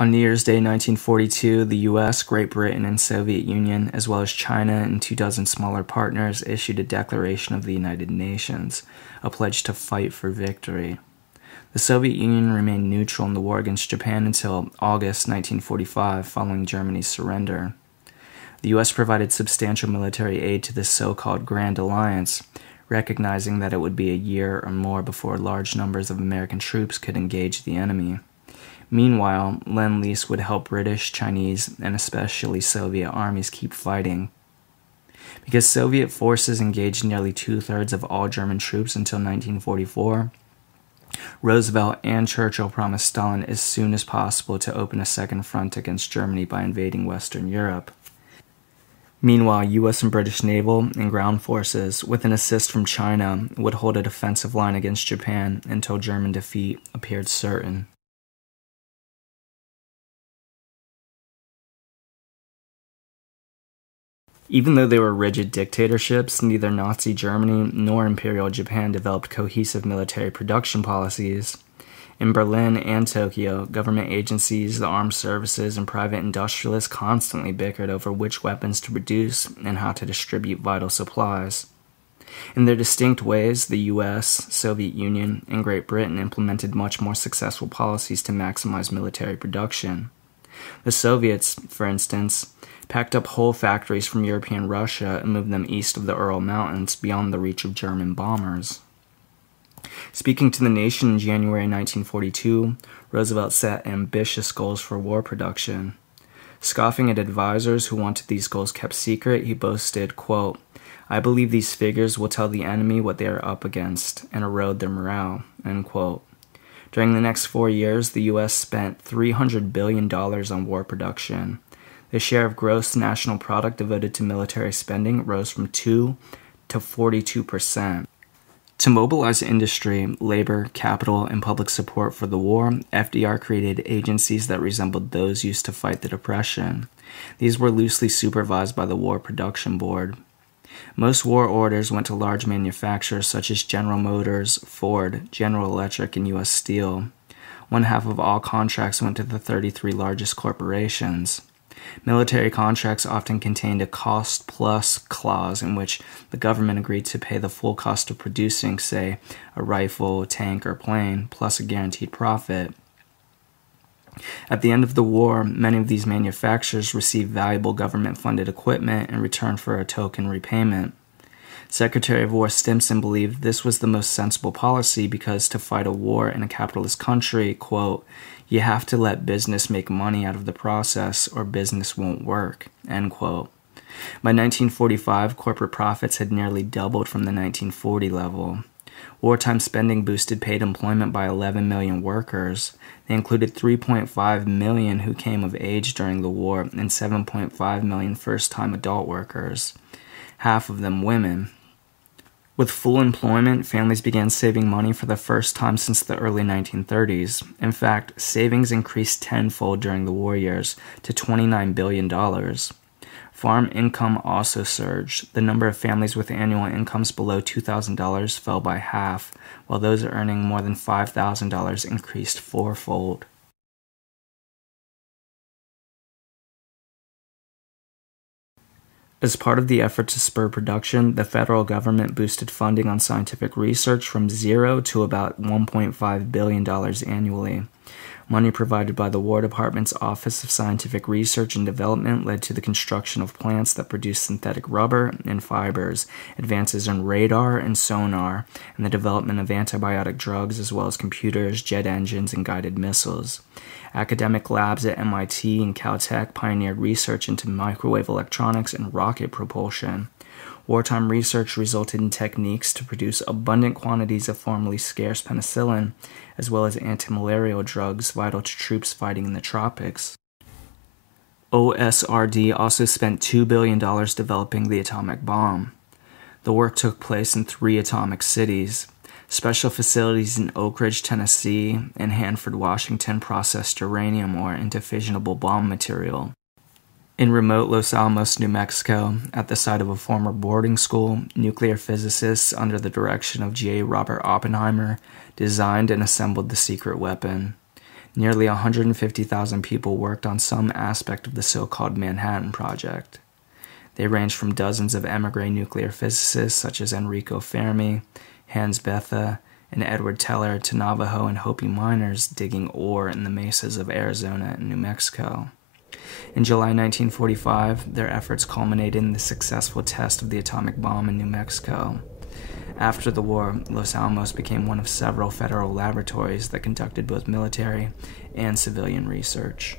On New Year's Day 1942, the US, Great Britain, and Soviet Union, as well as China and 24 smaller partners, issued a Declaration of the United Nations, a pledge to fight for victory. The Soviet Union remained neutral in the war against Japan until August 1945, following Germany's surrender. The US provided substantial military aid to this so-called Grand Alliance, recognizing that it would be a year or more before large numbers of American troops could engage the enemy. Meanwhile, Lend-Lease would help British, Chinese, and especially Soviet armies keep fighting. Because Soviet forces engaged nearly two-thirds of all German troops until 1944, Roosevelt and Churchill promised Stalin as soon as possible to open a second front against Germany by invading Western Europe. Meanwhile, US and British naval and ground forces, with an assist from China, would hold a defensive line against Japan until German defeat appeared certain. Even though they were rigid dictatorships, neither Nazi Germany nor Imperial Japan developed cohesive military production policies. In Berlin and Tokyo, government agencies, the armed services, and private industrialists constantly bickered over which weapons to produce and how to distribute vital supplies. In their distinct ways, the US, Soviet Union, and Great Britain implemented much more successful policies to maximize military production. The Soviets, for instance, packed up whole factories from European Russia and moved them east of the Ural Mountains beyond the reach of German bombers. Speaking to the nation in January 1942, Roosevelt set ambitious goals for war production. Scoffing at advisors who wanted these goals kept secret, he boasted, quote, "I believe these figures will tell the enemy what they are up against and erode their morale," end quote. During the next 4 years, the U.S. spent $300 billion on war production. The share of gross national product devoted to military spending rose from 2 to 42%. To mobilize industry, labor, capital, and public support for the war, FDR created agencies that resembled those used to fight the Depression. These were loosely supervised by the War Production Board. Most war orders went to large manufacturers such as General Motors, Ford, General Electric, and U.S. Steel. 1/2 of all contracts went to the 33 largest corporations. Military contracts often contained a cost-plus clause in which the government agreed to pay the full cost of producing, say, a rifle, tank, or plane, plus a guaranteed profit. At the end of the war, many of these manufacturers received valuable government-funded equipment in return for a token repayment. Secretary of War Stimson believed this was the most sensible policy because to fight a war in a capitalist country, quote, "You have to let business make money out of the process or business won't work," end quote. By 1945, corporate profits had nearly doubled from the 1940 level. Wartime spending boosted paid employment by 11 million workers. They included 3.5 million who came of age during the war and 7.5 million first-time adult workers, half of them women. With full employment, families began saving money for the first time since the early 1930s. In fact, savings increased tenfold during the war years to $29 billion. Farm income also surged. The number of families with annual incomes below $2,000 fell by half, while those earning more than $5,000 increased fourfold. As part of the effort to spur production, the federal government boosted funding on scientific research from $0 to about $1.5 billion annually. Money provided by the War Department's Office of Scientific Research and Development led to the construction of plants that produce synthetic rubber and fibers, advances in radar and sonar, and the development of antibiotic drugs as well as computers, jet engines, and guided missiles. Academic labs at MIT and Caltech pioneered research into microwave electronics and rocket propulsion. Wartime research resulted in techniques to produce abundant quantities of formerly scarce penicillin, as well as antimalarial drugs vital to troops fighting in the tropics. OSRD also spent $2 billion developing the atomic bomb. The work took place in 3 atomic cities. Special facilities in Oak Ridge, Tennessee, and Hanford, Washington processed uranium ore into fissionable bomb material. In remote Los Alamos, New Mexico, at the site of a former boarding school, nuclear physicists under the direction of J. Robert Oppenheimer designed and assembled the secret weapon. Nearly 150,000 people worked on some aspect of the so-called Manhattan Project. They ranged from dozens of émigré nuclear physicists such as Enrico Fermi, Hans Bethe, and Edward Teller to Navajo and Hopi miners digging ore in the mesas of Arizona and New Mexico. In July 1945, their efforts culminated in the successful test of the atomic bomb in New Mexico. After the war, Los Alamos became one of several federal laboratories that conducted both military and civilian research.